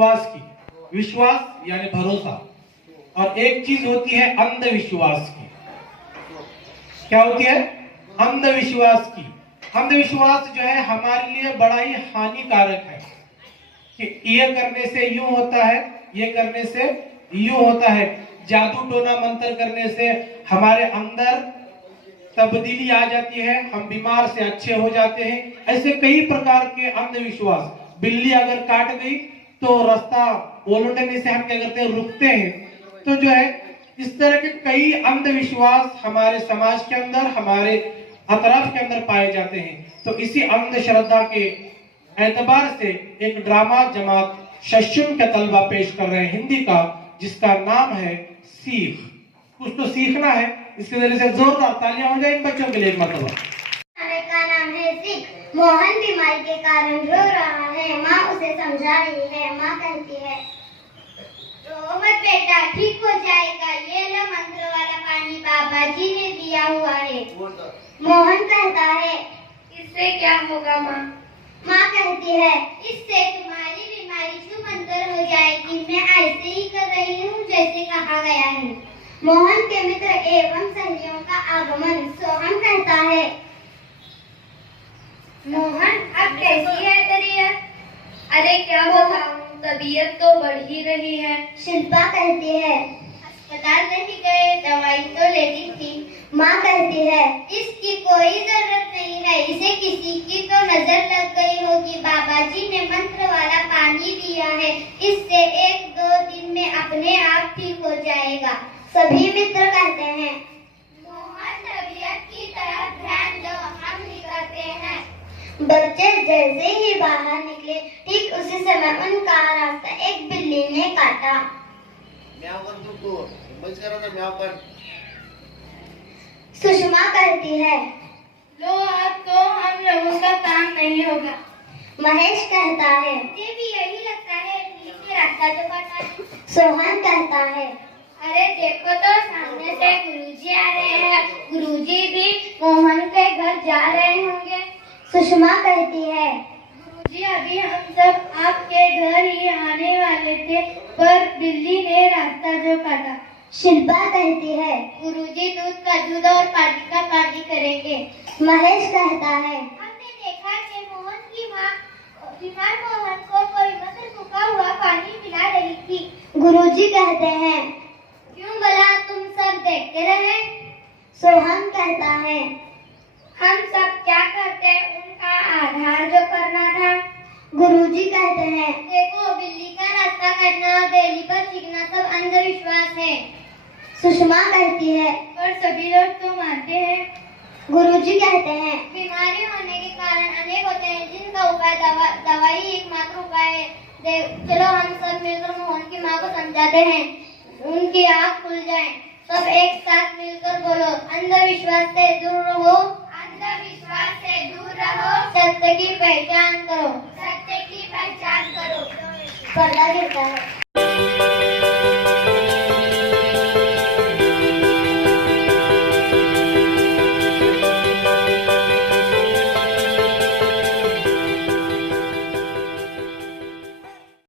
विश्वास की। विश्वास यानी भरोसा, और एक चीज होती है अंधविश्वास की। क्या होती है? अंधविश्वास की। अंधविश्वास जो है हमारे लिए बड़ा ही हानिकारक है कि ये करने से यूं होता है, ये करने से यूं होता है, जादू टोना मंत्र करने से हमारे अंदर तब्दीली आ जाती है, हम बीमार से अच्छे हो जाते हैं। ऐसे कई प्रकार के अंधविश्वास। बिल्ली अगर काट गई तो रास्ता उलटने से हम क्या करते हैं? रुकते हैं। तो जो है इस तरह के कई अंधविश्वास हमारे समाज के अंदर, हमारे अतराफ के अंदर पाए जाते हैं। तो इसी अंधश्रद्धा के एतबार से एक ड्रामा जमात शशुन के तलबा पेश कर रहे हैं हिंदी का, जिसका नाम है सीख। कुछ तो सीखना है, इसके जरिए से जोरदार तालियां हो जाए इन बच्चों के लिए एक मरतबा। का नाम है सीख। मोहन बीमारी के कारण रो रहा है, माँ उसे समझा रही है। माँ कहती है, रो मत बेटा, ठीक हो जाएगा, ये लो मंत्र वाला पानी बाबा जी ने दिया हुआ है। मोहन कहता है, इससे क्या होगा माँ? माँ कहती है, इससे तुम्हारी बीमारी छूमंतर हो जाएगी। मैं ऐसे ही कर रही हूँ जैसे कहा गया है। मोहन के मित्र एवं सहेलियों का आगमन। सोहन कहता है, मोहन अब कैसी है तबीयत? अरे क्या बताऊं, तबीयत तो बढ़ ही रही है। शिल्पा कहती है, अस्पताल नहीं गए, दवाई तो लेती थी। माँ कहती है, इसकी कोई जरूरत नहीं है, इसे किसी की तो नजर लग गई होगी। बाबा जी ने मंत्र वाला पानी दिया है, इससे 1-2 दिन में अपने आप ठीक हो जाएगा। सभी मित्र कहते हैं, मोहन तबीयत की तरफ ध्यान दो, हम निकलते हैं। बच्चे जैसे ही बाहर निकले, ठीक उसी समय उनका रास्ता एक बिल्ली ने काटा। सुषमा कहती है, लो अब तो हम लोगों का काम नहीं होगा। महेश कहता है, मुझे भी यही लगता है, नीचे रास्ता जो काटा। सोहन कहता है, अरे देखो तो सामने से गुरुजी आ रहे हैं, गुरुजी भी मोहन के घर जा रहे होंगे। सुषमा कहती है, गुरुजी अभी हम सब आपके घर ही आने वाले थे, पर बिल्ली ने रास्ता जो काटा। शिल्पा कहती है, गुरुजी दूध का दूध और पानी का पानी करेंगे। महेश कहता है, हमने देखा कि मोहन की माँ बीमार मोहन को कोई मंत्र फूका हुआ पानी पिला रही थी। गुरुजी कहते हैं, क्यों भला तुम सब देखते रहे? सोहन कहता है, हम सब क्या करते, उनका आधार जो करना था। गुरुजी कहते हैं, देखो बिल्ली का रास्ता काटना और बेली पर चीखना सब अंधविश्वास है। सुषमा कहती है, पर सभी लोग तो मानते हैं। गुरुजी कहते हैं, बीमारी होने के कारण अनेक होते हैं, जिनका उपाय दवाई एकमात्र उपाय है। चलो हम सब मिलकर मोहन की माँ को समझाते हैं, उनकी आँख खुल जाए। सब एक साथ मिलकर बोलो, अंधविश्वास से दूर रहो, अंधविश्वास से दूर रहो, सत्य की पहचान करो, सत्य की पहचान करो। पर्दा गिरता है।